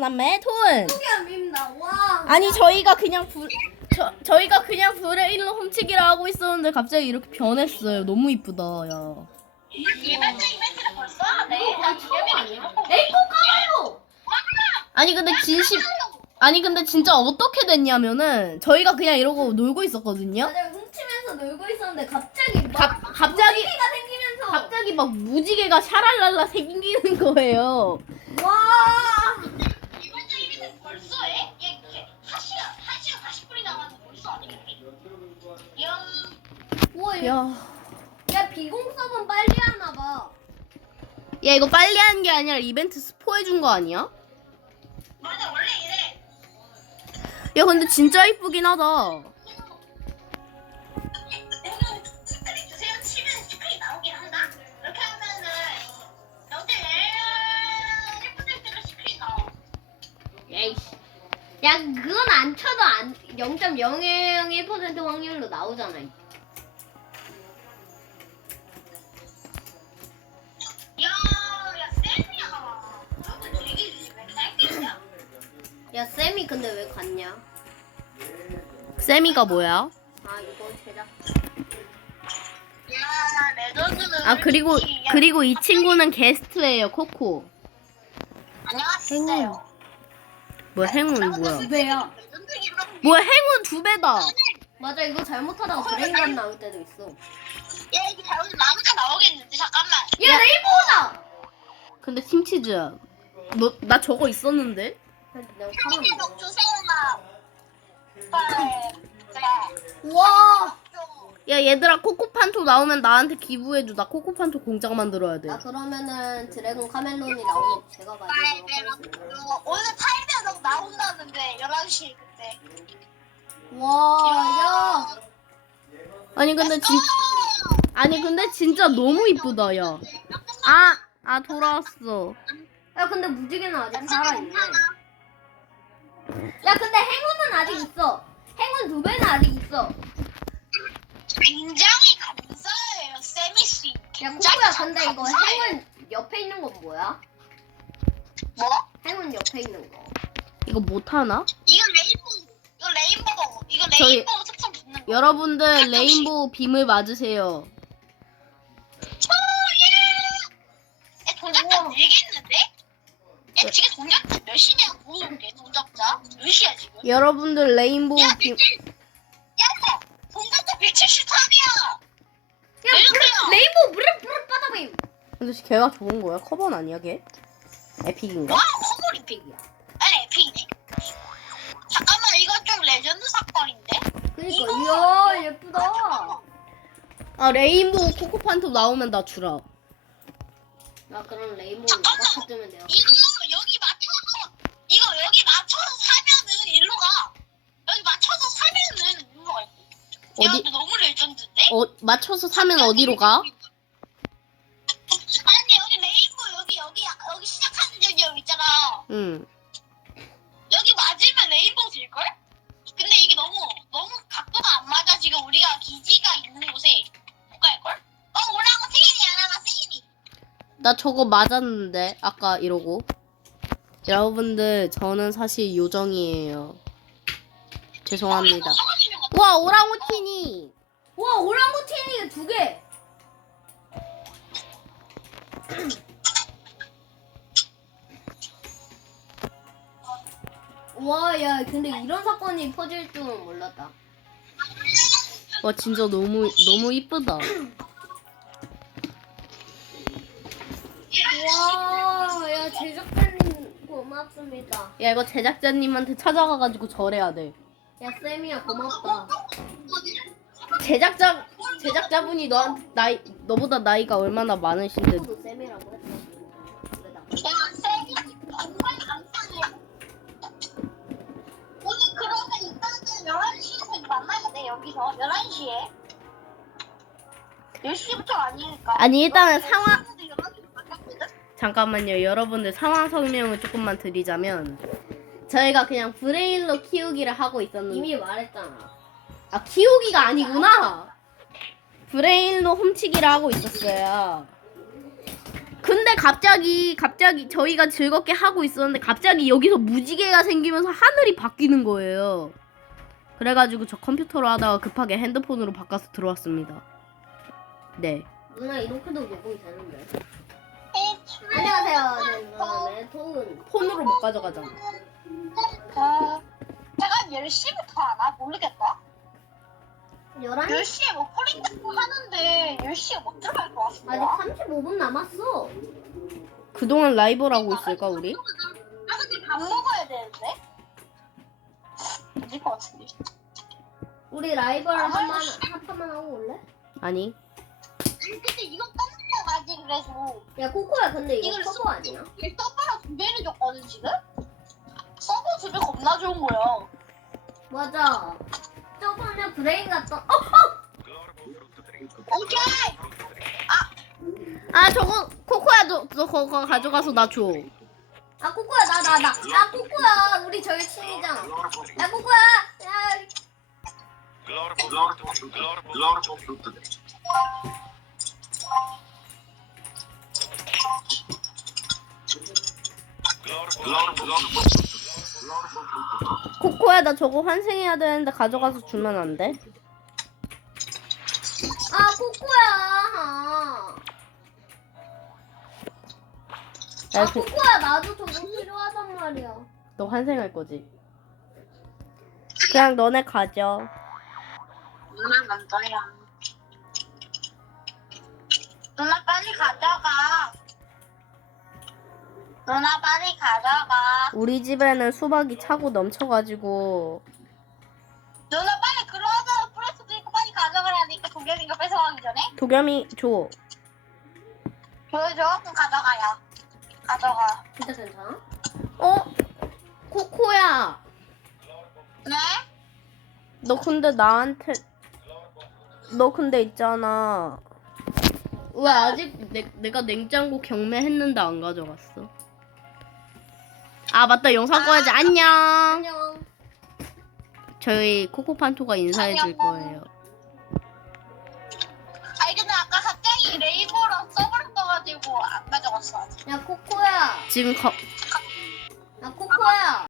남매 톤. 그게 안 밉니다. 와. 아니 저희가 그냥 불의 일로 훔치기라 하고 있었는데 갑자기 이렇게 변했어요. 너무 이쁘다. 야. 이벤트를 벌써 하네. 처음 아니야? 에이 꼭 까봐요. 아니 근데 진짜 어떻게 됐냐면은 저희가 그냥 이러고 놀고 있었거든요. 맞아요. 훔치면서 놀고 있었는데 갑자기 갑자기 무지개가 생기면서 갑자기 막 무지개가 샤랄랄라 생기는 거예요. 와. 이벤트 벌써 해? 얘 1시간 40분이 남았는데 벌써 안 해? 이야. 우와. 야. 야 비공섭은 빨리 하나 봐. 야 이거 빨리 하는 게 아니라 이벤트 스포해 준 거 아니야? 맞아 원래 이래. 야 근데 진짜 이쁘긴 하다. 스크린 주세요 치면 스크린 나오긴 한다. 이렇게 하면은 0.1%로 스크린 나와. 에이씨. 야 그건 안 쳐도 0.001% 확률로 나오잖아. 야 쌤이야. 너도 되게 왜 쌤이야? 야 쌤이 근데 왜 갔냐? 세미가 뭐야? 아 이거 제작. 야 레전드는. 아 그리고 이 친구는 게스트예요. 코코. 안녕하세요. 뭐야 행운 뭐야? 두 배야. 레전드 이름. 뭐야 행운 2배다. 맞아 이거 잘못하다가 브레인간 나올 때도 있어. 야 이게 잘못 나무가 나오겠는데 잠깐만. 야 레이보우다. 근데 팀치즈야. 나 저거 있었는데? 내가 형님 사람. 주세요. 빨리. 와. 야 얘들아 코코판토 나오면 나한테 기부해줘. 나 코코판토 공장 만들어야 돼. 아 그러면은 드래곤 카멜론이 나오면 제가 가지도록 하겠습니다. 오늘 800억 나온다는데 11시 그때. 와, 야. 아니 근데 진짜 너무 이쁘다 야. 아 돌아왔어. 야 근데 무지개는 아직 살아있네. 야 근데 행운은 아직 있어. 행운 2배는 아직 있어. 굉장히 감사해요 세미씨. 야 코코야 근데 이거 행운 옆에 있는 건 뭐야? 뭐? 행운 옆에 있는 거. 이거 못하나? 이거 저희- 레인보우 특성 붙는 거. 여러분들 레인보우 빔을 맞으세요. 야 동작자 늘겠는데? 야 지금 동작자 몇이냐 보여줄게. 동작자 몇이야 지금? 여러분들 레인보우 야 빔. 100. 야 동작자 173이야. 야 레인보우 브르 빠다빔. 근데 걔가 좋은 거야? 커버는 아니야 걔? 에픽인가? 와 허물이 픽이야. 아니 에픽이네. 잠깐만 이거 좀 레전드 사건인데? 그니까 이야 예쁘다. 아 레인보우 코코판토 나오면 나 주라. 나 그럼 레인보우 잠깐만. 이거 찾으면 돼요. 이거 여기 맞춰서 사면은 일로 가. 여기 맞춰서 사면은 일로 가. 야 어디- 근데 너무 레전드인데? 맞춰서 사면 어디로 가? 아니 여기 레인보우 여기 시작하는 여기 있잖아. 응. 여기 맞으면 레인보우 될걸? 근데 이게 너무 각도가 안 맞아. 지금 우리가 기지가 있는 곳에 못 갈걸? 오라고 세인이야 나가 세인이. 나 저거 맞았는데 아까 이러고. 여러분들 저는 사실 요정이에요. 죄송합니다. 와 오랑우틴이. 와 오랑우틴이 2개. 와, 야, 근데 이런 사건이 퍼질 줄은 몰랐다. 와 진짜 너무 이쁘다. 와, 야, 제작자님 고맙습니다. 야 이거 제작자님한테 찾아가가지고 절해야 돼. 야, 쌤이야, 고맙다. 제작자분이 너보다 나이가 얼마나 많으신데. 너 쌤이라고 했어. 야 세인이 정말 감사해. 오늘 그러면 일단은 11시에서 만나야 돼 여기서 11시에. 10시부터 아니니까. 아니 일단은 상황 11시부터 만났거든? 잠깐만요. 여러분들 상황 설명을 조금만 드리자면 저희가 그냥 브레일로 키우기를 하고 있었는데 이미 말했잖아. 아 키우기가 아니구나. 브레일로 훔치기를 하고 있었어요. 근데 갑자기 저희가 즐겁게 하고 있었는데 갑자기 여기서 무지개가 생기면서 하늘이 바뀌는 거예요. 그래가지고 저 컴퓨터로 하다가 급하게 핸드폰으로 바꿔서 들어왔습니다. 네. 누나 이렇게도 녹음이 되는데. It's 안녕하세요. 네, 토은. 폰으로 못 가져가잖아. 제가 10시부터 하나? 모르겠다. 11시? 10시에 뭐 폴링 하는데 10시에 못 들어갈 것 아직 같습니다. 35분 남았어. 그동안 라이브를 하고 있을까 우리? 그래서 밥 먹어야 되는데? 아닐 것 같은데. 우리 라이벌 아, 한 판만 하고 올래? 아니. 아니 근데 이거 떴는데 그래서 야 코코야 근데 이거 이걸 서버 아니야? 서버랑 2배를 줬거든 지금? 서버 2배 겁나 좋은 거야. 맞아. 저번에 브레인 갔던 오케이! 아 저거 코코야 너 그거 가져가서 나 줘. 아 코코야 나 코코야 우리 절친이잖아. 야 코코야 야 코코야 나 저거 환생해야 되는데 가져가서 주면 안 돼? 아 코코야. 야, 아 코코야 나도 저거 필요하단 말이야. 너 환생할 거지? 그냥 너네 가져. 누나 남자야. 누나 빨리 가져가. 누나 빨리 가져가. 우리 집에는 수박이 차고 넘쳐가지고 누나 빨리 그러면 프레스도 있고 빨리 가져가라니까 도겸이가 뺏어가기 전에. 도겸이 줘. 보여줘. 그럼 가져가요. 가져가. 진짜 괜찮아? 어? 코코야 네? 너 근데 있잖아 왜 아직 내가 냉장고 경매했는데 안 가져갔어? 아 맞다 영상 꺼야지. 안녕. 안녕. 저희 코코판토가 인사해줄 안녕. 거예요. 아니 근데 아까 갑자기 레이버랑 서버를 떠가지고 안 가져갔어 아직. 야 코코야. 지금 야 코코야.